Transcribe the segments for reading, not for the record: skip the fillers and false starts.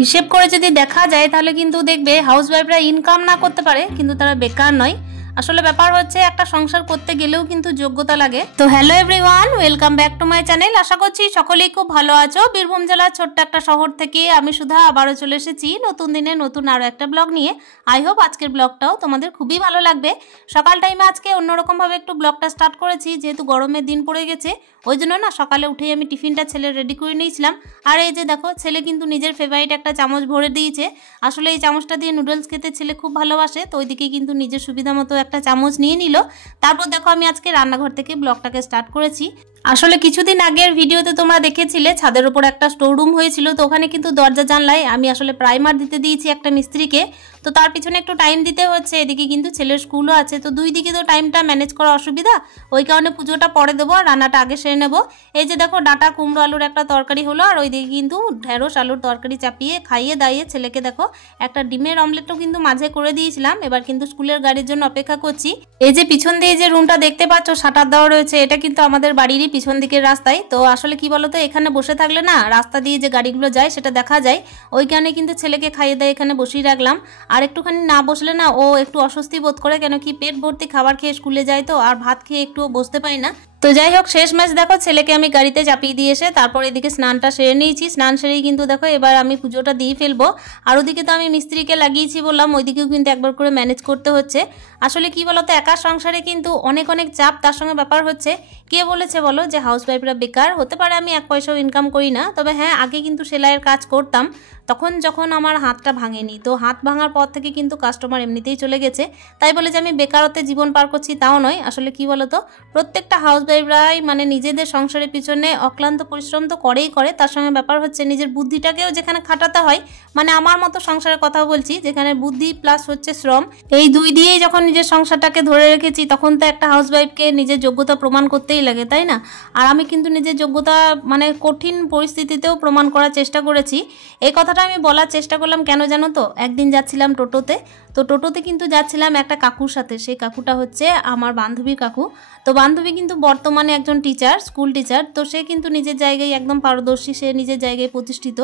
হিসেব করে যদি দেখা যায় তাহলে কিন্তু দেখবে হাউসওয়াইফরা ইনকাম না করতে পারে কিন্তু তারা বেকার নয়। আসলে ব্যাপার হচ্ছে একটা সংসার করতে গেলেও কিন্তু যোগ্যতা লাগে। তো hello everyone, welcome back to my channel. আশা করছি সকলেই খুব ভালো আছো। বীরভূম জেলার ছোট্ট একটা শহর থেকে আমি সুধা আবারও চলে এসেছি নতুন দিনে নতুন আরও একটা ব্লগ নিয়ে। আই হোপ আজকের ব্লগটাও তোমাদের খুবই ভালো লাগবে। সকাল টাইমে আজকে অন্যরকমভাবে একটু ব্লগটা স্টার্ট করেছি, যেহেতু গরমের দিন পড়ে গেছে ওই জন্য না সকালে উঠেই আমি টিফিনটা ছেলে রেডি করে নিয়েছিলাম। আর এই যে দেখো, ছেলে কিন্তু নিজের ফেভারিট একটা চামচ ভরে দিয়েছে। আসলে এই চামচটা দিয়ে নুডলস খেতে ছেলে খুব ভালোবাসে, তো ওইদিকে কিন্তু নিজের সুবিধা মতো একটা চামচ নিয়ে নিল। তারপর দেখো আমি আজকে রান্নাঘর থেকে ব্লগটাকে স্টার্ট করেছি। আসলে কিছুদিন আগের ভিডিওতে তোমরা দেখেছিলে ছাদের উপর একটা স্টোর রুম হয়েছিল, তো ওখানে কিন্তু দরজা জানলায় আমি আসলে প্রাইমার দিতে দিয়েছি একটা মিস্ত্রিকে। তো তার পিছনে একটু টাইম দিতে হচ্ছে, এদিকে কিন্তু ছেলের স্কুলও আছে, তো দুই দিকে তো টাইমটা ম্যানেজ করা অসুবিধা। ওই কারণে পুজোটা পরে দেবো আর রান্নাটা আগে সেরে নেবো। এই যে দেখো, ডাটা কুমড়ো আলুর একটা তরকারি হলো, আর ওইদিকে কিন্তু ঢেঁড়স আলুর তরকারি চাপিয়ে খাইয়ে দাইয়ে ছেলেকে দেখো একটা ডিমের অমলেটও কিন্তু মাঝে করে দিয়েছিলাম। এবার কিন্তু স্কুলের গাড়ির জন্য অপেক্ষা করছি। এই যে পিছন দিয়ে যে রুমটা দেখতে পাচ্ছ শাটার দেওয়া রয়েছে, এটা কিন্তু আমাদের বাড়িরই পিছন দিকের রাস্তায়। তো আসলে কি বলতো, এখানে বসে থাকলে না রাস্তা দিয়ে যে গাড়িগুলো যায় সেটা দেখা যায়। ওই কারণে কিন্তু ছেলেকে খাইয়ে দিয়ে এখানে বসিয়ে রাখলাম। আর একটুখানি না বসলে না ও একটু অস্বস্তি বোধ করে, কেন কি পেট ভর্তি খাবার খেয়ে স্কুলে যায়, তো আর ভাত খেয়ে একটুও বসতে পারি না। তো যাই হোক, শেষ ম্যাচ দেখো ছেলেকে আমি গাড়িতে চাপিয়ে দিয়ে এসে তারপর এদিকে স্নানটা সেরে নিয়েছি। স্নান সেরেই কিন্তু দেখো এবার আমি পুজোটা দিয়ে ফেলবো। আর ওদিকে তো আমি মিস্ত্রিকে লাগিয়েছি বললাম, ওইদিকেও কিন্তু একবার করে ম্যানেজ করতে হচ্ছে। আসলে কি বলতো, একা সংসারে কিন্তু অনেক অনেক চাপ। তার সঙ্গে ব্যাপার হচ্ছে, কে বলেছে বলো যে হাউসওয়াইফরা বেকার? হতে পারে আমি এক পয়সাও ইনকাম করি না, তবে হ্যাঁ আগে কিন্তু সেলাইয়ের কাজ করতাম, তখন যখন আমার হাতটা ভাঙেনি। তো হাত ভাঙার পর থেকে কিন্তু কাস্টমার এমনিতেই চলে গেছে। তাই বলে যে আমি বেকারত্বে জীবন পার করছি তাও নয়। আসলে কি বলতো, প্রত্যেকটা হাউসওয়াইফরাই মানে নিজেদের সংসারের পিছনে অক্লান্ত পরিশ্রম তো করেই করে, তার সঙ্গে ব্যাপার হচ্ছে নিজের বুদ্ধিটাকেও যেখানে খাটাতে হয়, মানে আমার মতো সংসারের কথা বলছি, যেখানে বুদ্ধি প্লাস হচ্ছে শ্রম, এই দুই দিয়েই যখন নিজের সংসারটাকে ধরে রেখেছি, তখন তো একটা হাউসওয়াইফকে নিজের যোগ্যতা প্রমাণ করতেই লাগে, তাই না? আর আমি কিন্তু নিজের যোগ্যতা মানে কঠিন পরিস্থিতিতেও প্রমাণ করার চেষ্টা করেছি। এই কথাটা আমি বলার চেষ্টা করলাম কেন জানো তো, একদিন যাচ্ছিলাম টোটোতে, তো টোটোতে কিন্তু যাচ্ছিলাম একটা কাকুর সাথে। সেই কাকুটা হচ্ছে আমার বান্ধবীর কাকু। তো বান্ধবী কিন্তু বর্তমানে একজন টিচার, স্কুল টিচার। তো সে কিন্তু নিজের জায়গায় একদম পারদর্শী, সে নিজের জায়গায় প্রতিষ্ঠিত।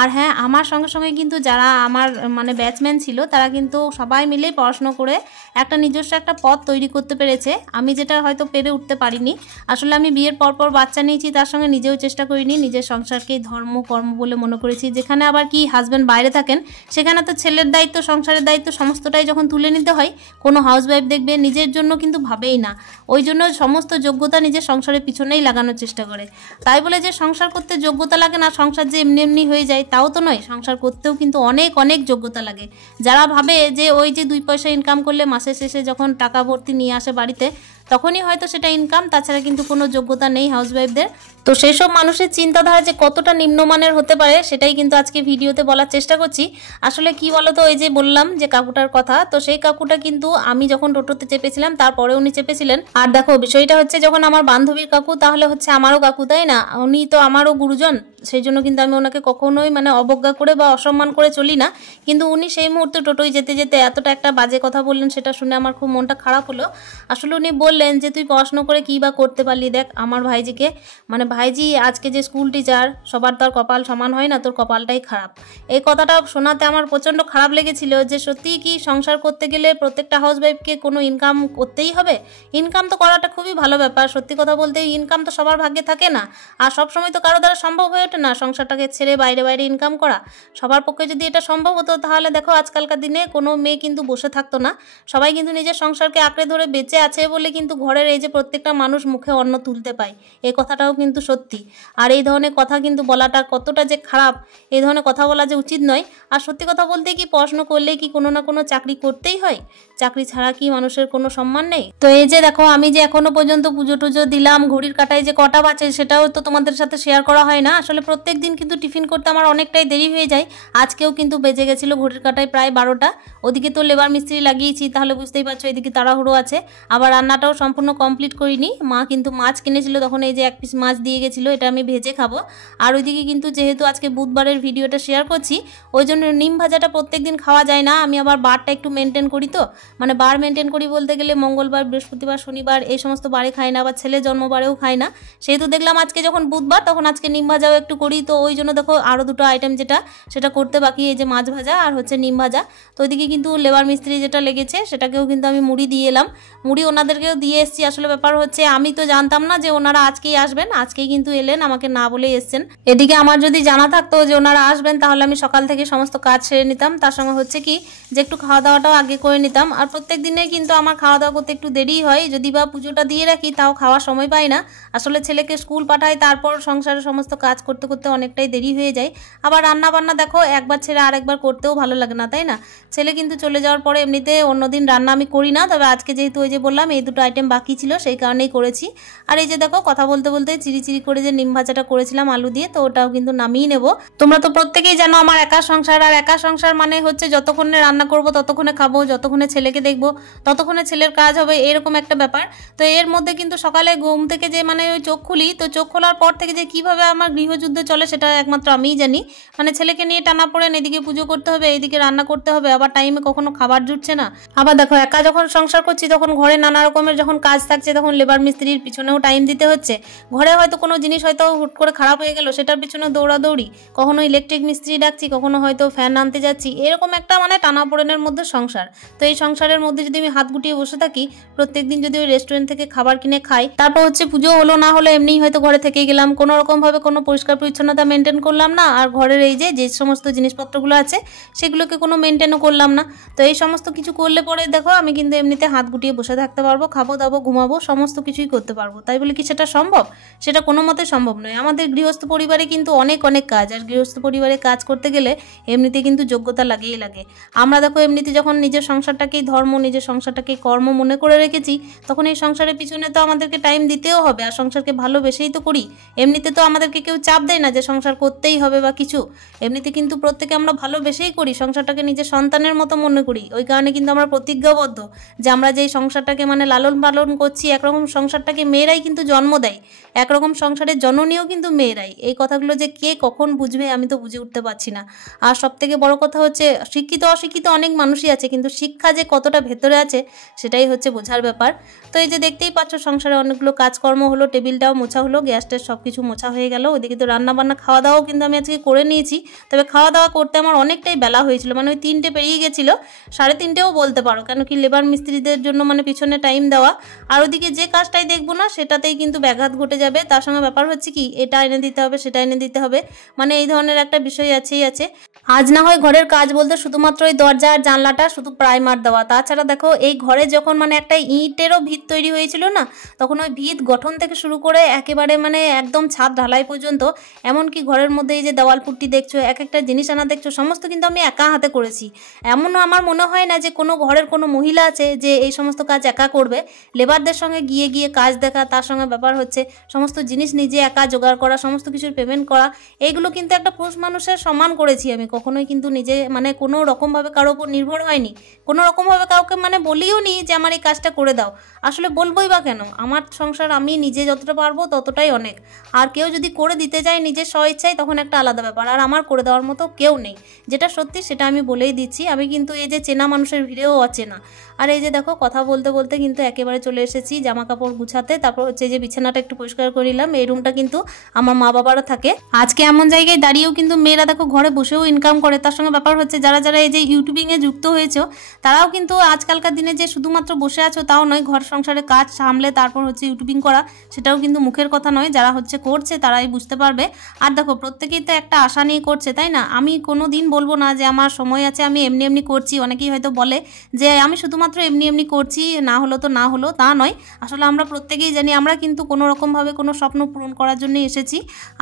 আর হ্যাঁ, আমার সঙ্গে সঙ্গে কিন্তু যারা আমার মানে ব্যাচম্যান ছিল, তারা কিন্তু সবাই মিলেই পড়াশুনো করে একটা নিজস্ব একটা পথ তৈরি করতে পেরেছে। আমি যেটা হয়তো পেরে উঠতে পারিনি। আসলে আমি বিয়ের পরপর বাচ্চা নিয়েছি, তার সঙ্গে নিজেও চেষ্টা করিনি। নিজের সংসারকেই ধর্ম কর্ম বলে মনে করেছি। যেখানে আবার কি হাজব্যান্ড বাইরে থাকেন, সেখানে তো ছেলের দায়িত্ব, সংসারের দায়িত্ব সমস্তটাই যখন তুলে নিতে হয়, কোনো হাউসওয়াইফ দেখবে নিজের জন্য কিন্তু ভাবেই না। ওই জন্য সমস্ত যোগ্যতা নিজের সংসারের পিছনেই লাগানোর চেষ্টা করে। তাই বলে যে সংসার করতে যোগ্যতা লাগে না, সংসার যে এমনি এমনি হয়ে যায় তাও তো নয়। সংসার করতেও কিন্তু অনেক অনেক যোগ্যতা লাগে। যারা ভাবে যে ওই যে 2 পয়সা ইনকাম করলে মাসের শেষে যখন টাকা ভর্তি নিয়ে আসে বাড়িতে, তখনই হয়তো সেটা ইনকাম, তাছাড়া কিন্তু কোনো যোগ্যতা নেই হাউসওয়াইফদের। তো সেই সব মানুষের চিন্তাধারা যে কতটা নিম্নমানের হতে পারে, সেটাই কিন্তু আজকে ভিডিওতে বলার চেষ্টা করছি। আসলে কি বলতো, ওই যে বললাম যে কাকুটার কথা, তো সেই কাকুটা কিন্তু আমি যখন টোটোতে চেপেছিলাম তারপরে উনি চেপেছিলেন। আর দেখো বিষয়টা হচ্ছে, যখন আমার বান্ধবীর কাকু, তাহলে হচ্ছে আমারও কাকু, তাই না? উনি তো আমারও গুরুজন, সেই জন্য কিন্তু আমি ওনাকে কখনোই মানে অবজ্ঞা করে বা অসম্মান করে চলি না। কিন্তু উনি সেই মুহূর্তে টোটোয় যেতে যেতে এতটা একটা বাজে কথা বললেন, সেটা শুনে আমার খুব মনটা খারাপ হলো। আসলে উনি বললেন যে তুই পড়াশুনো করে কী বা করতে পারলি, দেখ আমার ভাইজিকে, মানে ভাইজি আজকে যে স্কুল টিচার, সবার তো আর কপাল সমান হয় না, তোর কপালটাই খারাপ। এই কথাটা শোনাতে আমার প্রচণ্ড খারাপ লেগেছিল, যে সত্যিই কি সংসার করতে গেলে প্রত্যেকটা হাউসওয়াইফকে কোনো ইনকাম করতেই হবে? ইনকাম তো করাটা খুবই ভালো ব্যাপার, সত্যি কথা বলতে ইনকাম তো সবার ভাগ্যে থাকে না, আর সবসময় তো কারো দ্বারা সম্ভব হয়ে ওঠে না সংসারটাকে ছেড়ে বাইরে বাইরে ইনকাম করা। সবার পক্ষে যদি এটা সম্ভব হতো, তাহলে দেখো আজকালকার দিনে কোনো মেয়ে কিন্তু বসে থাকতো না। সবাই কিন্তু নিজের সংসারকে আঁকড়ে ধরে বেঁচে আছে বলে কিন্তু ঘরের এই যে প্রত্যেকটা মানুষ মুখে অন্ন তুলতে পায়, এই কথাটাও কিন্তু সত্যি। আর এই ধরনের কথা কিন্তু বলাটা কতটা যে খারাপ, এই ধরনের কথা বলা যে উচিত নয়। আর সত্যি কথা বলতে কি, পড়াশুনো করলে কি কোনো না কোনো চাকরি করতেই হয়? চাকরি ছাড়া কি মানুষের কোনো সম্মান নেই? তো এই যে দেখো, আমি যে এখনো পর্যন্ত পুজো টুজো দিলাম, ঘড়ির কাটায় যে কটা বাজে সেটাও তো তোমাদের সাথে শেয়ার করা হয় না। আসলে প্রত্যেক দিন কিন্তু টিফিন করতে আমার অনেকটাই দেরি হয়ে যায়। আজকেও কিন্তু বেজে গেছিলো ঘড়ির কাটায় প্রায় 12টা। ওদিকে তো লেবার মিস্ত্রি লাগিয়েছি, তাহলে বুঝতেই পারছো এদিকে তাড়াহুড়ো আছে। আবার রান্নাটাও সম্পূর্ণ কমপ্লিট করিনি। মা কিন্তু মাছ কিনেছিল, তখন এই যে 1 পিস মাছ দিয়ে গেছিলো, এটা আমি ভেজে খাবো। আর ওইদিকে কিন্তু যেহেতু আজকে বুধবারের ভিডিওটা শেয়ার করছি, ওই জন্য নিম ভাজাটা প্রত্যেক দিন খাওয়া যায় না। আমি আবার বারটা একটু মেনটেন করি, তো মানে বার মেনটেন করি বলতে গেলে মঙ্গলবার, বৃহস্পতিবার, শনিবার এই সমস্ত বারে খাই না, আবার ছেলে জন্মবারেও খাই না। সেহেতু দেখলাম আজকে যখন বুধবার, তখন আজকে নিম ভাজাও একটু করি, তো ওই জন্য দেখো আরও দুটো আইটেম যেটা সেটা করতে বাকি, এই যে মাছ ভাজা আর হচ্ছে নিম ভাজা। তো ওইদিকে কিন্তু লেবার মিস্ত্রি যেটা লেগেছে সেটাকেও কিন্তু আমি মুড়ি দিয়ে এলাম, মুড়ি ওনাদেরকেও দিয়ে এসেছি। আসলে ব্যাপার হচ্ছে আমি তো জানতাম না যে ওনারা আজকেই আসবেন, আজকেই কিন্তু এলেন, আমাকে না বলেই এসছেন। এদিকে আমার যদি জানা থাকতো যে ওনারা আসবেন তাহলে আমি সকাল থেকে সমস্ত কাজ সেরে নিতাম, তার সঙ্গে হচ্ছে কি যে একটু খাওয়া দাওয়াটাও আগে করে নিতাম। আর প্রত্যেক দিনে কিন্তু আমার খাওয়া দাওয়া করতে একটু দেরি হয়, যদি বা পুজোটা দিয়ে রাখি তাও খাওয়ার সময় পাই না। আসলে ছেলেকে স্কুল পাঠাই, তারপর সংসারের সমস্ত কাজ করতে করতে অনেকটাই দেরি হয়ে যায়। আবার রান্না বান্না দেখো একবার ছেড়ে আরেকবার করতেও ভালো লাগে না, তাই না? ছেলে কিন্তু চলে যাওয়ার পরে এমনিতে অন্যদিন রান্না আমি করি না, তবে আজকে যেহেতু ওই যে বললাম এই দুটো আইটেম বাকি ছিল সেই কারণেই করেছি। আর এই যে দেখো কথা বলতে বলতে চিরি চিরি করে যে নিম ভাজাটা করেছিলাম আলু দিয়ে, তো ওটাও কিন্তু নামিয়ে নেব। তোমরা তো প্রত্যেকেই জানো আমার একা সংসার, আর একা সংসার মানে হচ্ছে যতক্ষণে রান্না করব ততক্ষণে খাবো, যতক্ষণে ছেলেকে দেখবো ততক্ষণে ছেলের কাজ হবে, এরকম একটা ব্যাপার। তো এর মধ্যে কিন্তু সকালে ঘুম থেকে যে মানে ওই চোখ খুলি, তো চোখ খোলার পর থেকে যে কিভাবে আমার গৃহযুদ্ধ চলে সেটা একমাত্র আমিই জানি। মানে ছেলেকে নিয়ে টানা পড়েন, এদিকে পুজো করতে হবে, এইদিকে রান্না করতে হবে, আবার টাইমে কখনো খাবার জুটছে না। আবার দেখো একা যখন সংসার করছি তখন ঘরে নানা রকমের যখন কাজ থাকছে তখন লেবার মিস্ত্রির পিছনেও টাইম দিতে হচ্ছে। ঘরে হয়তো কোনো জিনিস হয়তো হুট করে খারাপ হয়ে গেল, সেটার পিছনে দৌড়াদৌড়ি, কখনো ইলেকট্রিক মিস্ত্রি ডাকছি, কখনো হয়তো ফ্যান আনতে যাচ্ছি, এরকম একটা মানে টানাপোড়েনের মধ্যে সংসার। তো এই সংসারের মধ্যে যদি আমি হাত গুটিয়ে বসে থাকি, প্রত্যেকদিন যদি ওই রেস্টুরেন্ট থেকে খাবার কিনে খাই, তারপর হচ্ছে পুজো হলো না হলো এমনিই হয়তো ঘরে থেকে গেলাম, কোনো রকম ভাবে কোনো পরিষ্কার পরিচ্ছন্নতা মেনটেন করলাম না, আর ঘরের এই যে সমস্ত জিনিসপত্রগুলো আছে সেগুলোকে কোনো মেনটেনও করলাম না। তো এই সমস্ত কিছু করলে পরে দেখো আমি কিন্তু এমনিতে হাত গুটিয়ে বসে থাকতে পারবো, খাবো দাবো ঘুমাবো, সমস্ত কিছুই করতে পারবো। তাই বলে কি সেটা সম্ভব? সেটা কোনো মতে সম্ভব নয়। আমাদের গৃহস্থ পরিবারে কিন্তু অনেক অনেক কাজ, আর গৃহস্থ পরিবারে কাজ করতে গেলে এমনিতে কিন্তু যোগ্যতা লাগেই লাগে। আমরা দেখো এমনিতে যখন নিজের সংসারটাকেই ধর্ম, নিজের সংসারটাকেই কর্ম মনে করে রেখেছি, তখন এই সংসারের পিছনে তো আমাদেরকে টাইম দিতেও হবে, আর সংসারকে ভালোবেসেই তো করি। এমনিতে তো আমাদেরকে কেউ চাপ দেয় না যে সংসার করতেই হবে বা কিছু, এমনিতে কিন্তু প্রত্যেকে আমরা ভালোবেসেই করি, সংসারটাকে নিজের সন্তানের মতো মনে করি। ওই কারণে কিন্তু আমরা প্রতিজ্ঞাবদ্ধ যে আমরা যেই সংসারটাকে মানে লালন পালন করছি, একরকম সংসারটাকে মেয়েরাই কিন্তু জন্ম দেয়, একরকম সংসারের জননীও কিন্তু মেয়েরাই। এই কথাগুলো যে কে কখন বুঝবে আমি তো বুঝে উঠতে পারছি না। আর সব থেকে বড় কথা হচ্ছে শিক্ষিত অশিক্ষিত অনেক মানুষই আছে, কিন্তু শিক্ষা যে কতটা ভেতরে আছে সেটাই হচ্ছে বোঝার ব্যাপার। তো এই যে দেখতেই পাচ্ছ সংসারে অনেকগুলো কাজকর্ম হলো, টেবিলটাও মোছা হলো, গ্যাসটার সব কিছু মোছা হয়ে গেল। ওইদিকে তো রান্না বান্না খাওয়া দাওয়াও কিন্তু আমি আজকে করে নিয়েছি, তবে খাওয়া দাওয়া করতে আমার অনেকটাই বেলা হয়েছিল, মানে ওই 3টে পেরিয়ে গেছিলো, 3:30ও বলতে পারো, কেন কি লেবার মিস্ত্রিদের জন্য মানে পিছনে টাইম দেওয়া, আর ওদিকে যে কাজটাই দেখবো না সেটাতেই কিন্তু ব্যাঘাত ঘটে যাবে। তার সঙ্গে ব্যাপার হচ্ছে কি এটা এনে দিতে হবে সেটা এনে দিতে হবে, মানে এই ধরনের একটা বিষয় আছেই আছে। আজ না হয় ঘরের কাজ বলতে শুধুমাত্র ওই দরজা আর জানলাটা শুধু প্রাইমার দেওয়া, তাছাড়া দেখো এই ঘরে যখন মানে একটা ইটেরও ভিত তৈরি হয়েছিল না, তখন ওই ভিত গঠন থেকে শুরু করে একেবারে মানে একদম ছাদ ঢালাই পর্যন্ত, এমনকি ঘরের মধ্যে এই যে দেওয়াল পুট্টি দেখছো, এক একটা জিনিস আনা দেখছো, সমস্ত কিন্তু আমি একা হাতে করেছি। এমনও আমার মনে হয় না যে কোনো ঘরের কোনো মহিলা আছে যে এই সমস্ত কাজ একা করবে। লেবারদের সঙ্গে গিয়ে গিয়ে কাজ দেখা, তার সঙ্গে ব্যাপার হচ্ছে সমস্ত জিনিস নিজে একা জোগাড় করা, সমস্ত কিছুর পেমেন্ট করা, এইগুলো কিন্তু একটা পুরুষ মানুষের সম্মান করেছি আমি। কখনোই কিন্তু নিজে মানে কোনো রকমভাবে কারোর উপর নির্ভর হয়নি, কোনো রকমভাবে কাউকে মানে বলিও নি যে আমার এই কাজটা করে দাও। আসলে বলবোই বা কেন, আমার সংসার আমি নিজে যতটা পারবো ততটাই অনেক। আর কেউ যদি করে দিতে চায় নিজের স্বইচ্ছায় তখন একটা আলাদা ব্যাপার, আর আমার করে দেওয়ার মতো কেউ নেই। যেটা সত্যি সেটা আমি বলেই দিচ্ছি, আমি কিন্তু এই যে চেনা মানুষের ভিড়েও অচেনা। আর এই যে দেখো কথা বলতে বলতে কিন্তু একেবারে চলে এসেছি জামা কাপড় গুছাতে, তারপর হচ্ছে যে বিছানাটা একটু পরিষ্কার করে নিলাম। এই রুমটা কিন্তু আমার মা বাবারা থাকে। আজকে এমন জায়গায় দাঁড়িয়েও কিন্তু মেয়েরা দেখো ঘরে বসেও ইনকাম করে। তার সঙ্গে ব্যাপার হচ্ছে যারা যারা এই যে ইউটিউবিংয়ে যুক্ত হয়েছে তারাও কিন্তু আজকালকার দিনে যে শুধুমাত্র বসে আছো তাও নয়, ঘর সংসারে কাজ সামলে তারপর হচ্ছে ইউটিউবিং করা সেটাও কিন্তু মুখের কথা নয়, যারা হচ্ছে করছে তারাই বুঝতে পারবে। আর দেখো প্রত্যেকেই তো একটা আশা নিয়ে করছে, তাই না? আমি কোনো দিন বলবো না যে আমার সময় আছে আমি এমনি এমনি করছি। অনেকেই হয়তো বলে যে আমি শুধুমাত্র এমনি এমনি করছি, না হলো তো না হলো, তা নয়। আসলে আমরা প্রত্যেকেই জানি আমরা কিন্তু কোনো রকমভাবে কোনো স্বপ্ন পূরণ করার জন্যই এসেছি,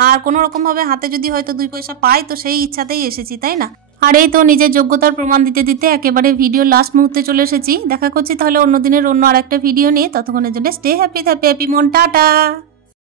আর কোনো রকমভাবে হাতে যদি হয়তো 2 পয়সা পাই তো সেই ইচ্ছাতেই এসেছি, তাই না? আর এই তো নিজের যোগ্যতার প্রমাণ দিতে দিতে একেবারে ভিডিও লাস্ট মুহূর্তে চলে এসেছি। দেখা করছি তাহলে অন্য দিনের অন্য আর একটা ভিডিও নিয়ে। ততক্ষণের জন্য স্টে হ্যাপি, হ্যাপি মন, টাটা।